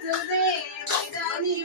tu de mi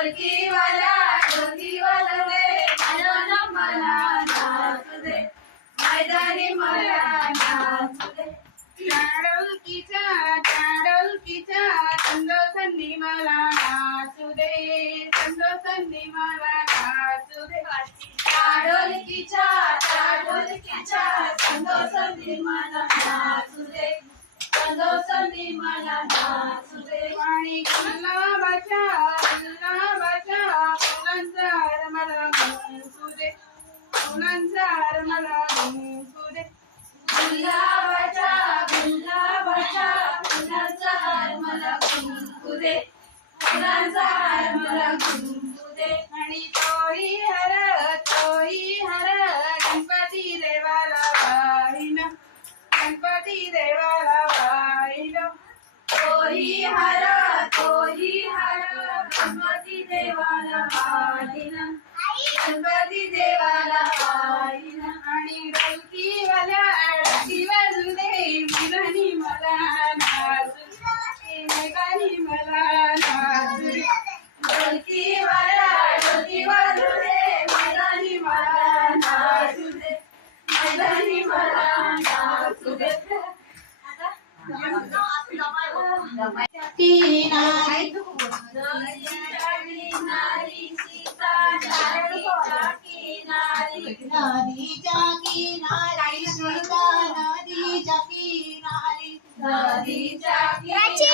Kalki Vai. Ganpati देवाला वाहिलो। तोही हर तोही हर गणपती देवाला वाहिला। गणपती देवाला वाहिला। आणि डोकी वाला आरती वाजू दे मुलानी मला नाचू मला नाचू डोकी वाला भक्तीना नदीच्या किनारी सीता नदीच्या किनारी। नदीच्या किनारी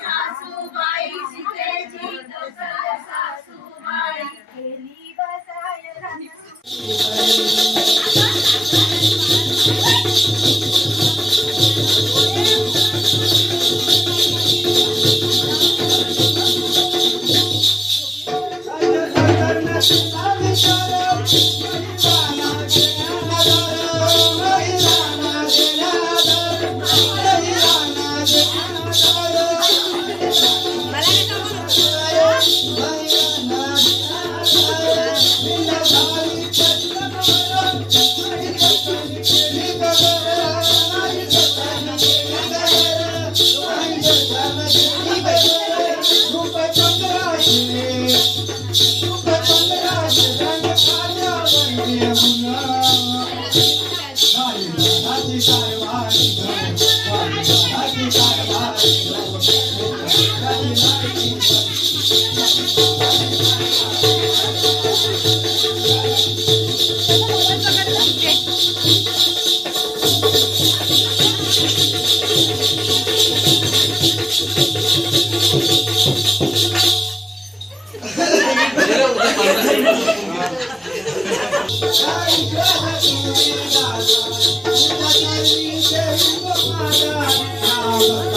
सासूबाई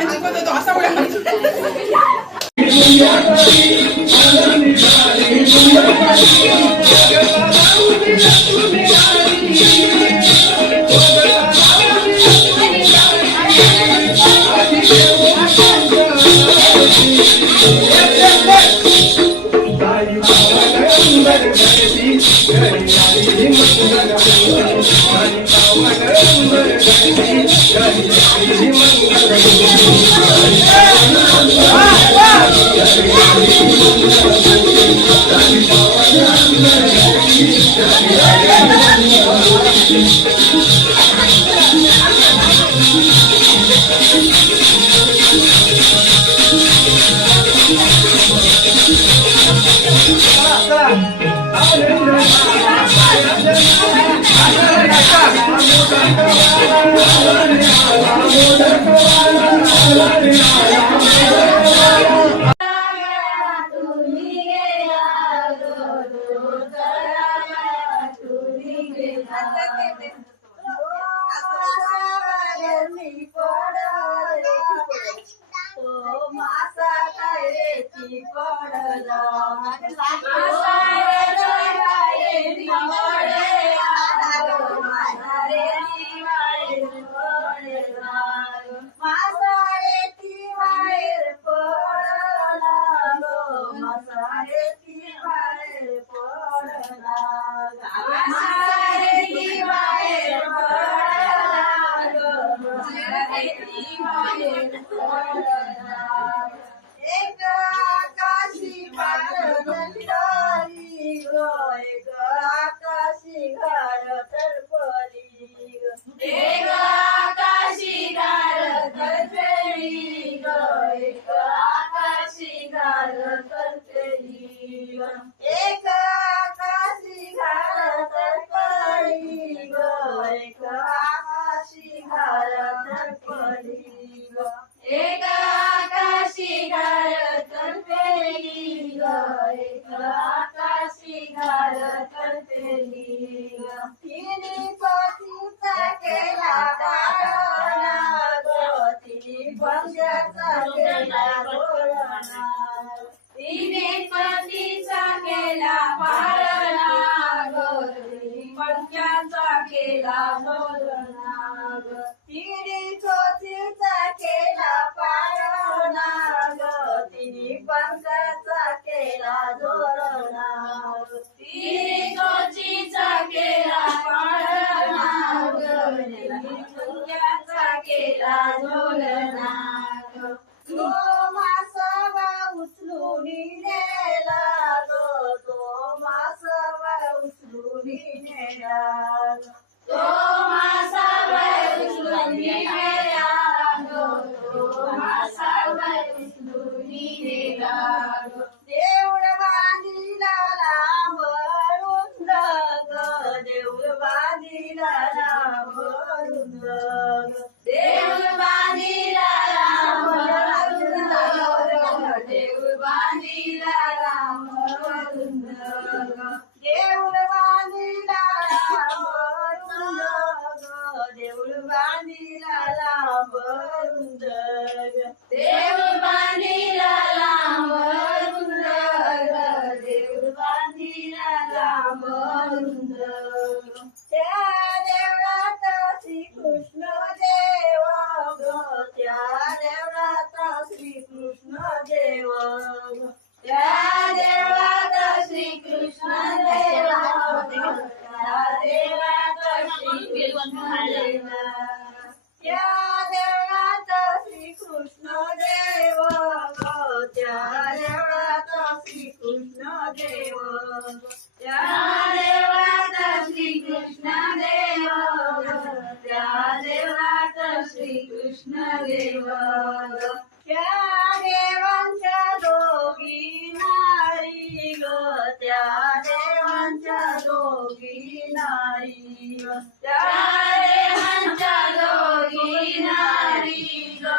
tarde quando eu dormo, essa mulher não Thank you. Yeah. Allah'ım ya. पतीचा केला पारणाग केला बोलनाग केला पारणाग तिने केला धोरणाग तिने चोचीचा केला पारणाग तिने केला झोलनाग बांधीला लांब देव बांधीला लांब Krishna Deva Kya Devancha Dogi Nari Nari Go Kya Devancha Dogi Nari Go Kya Devancha Dogi Nari Go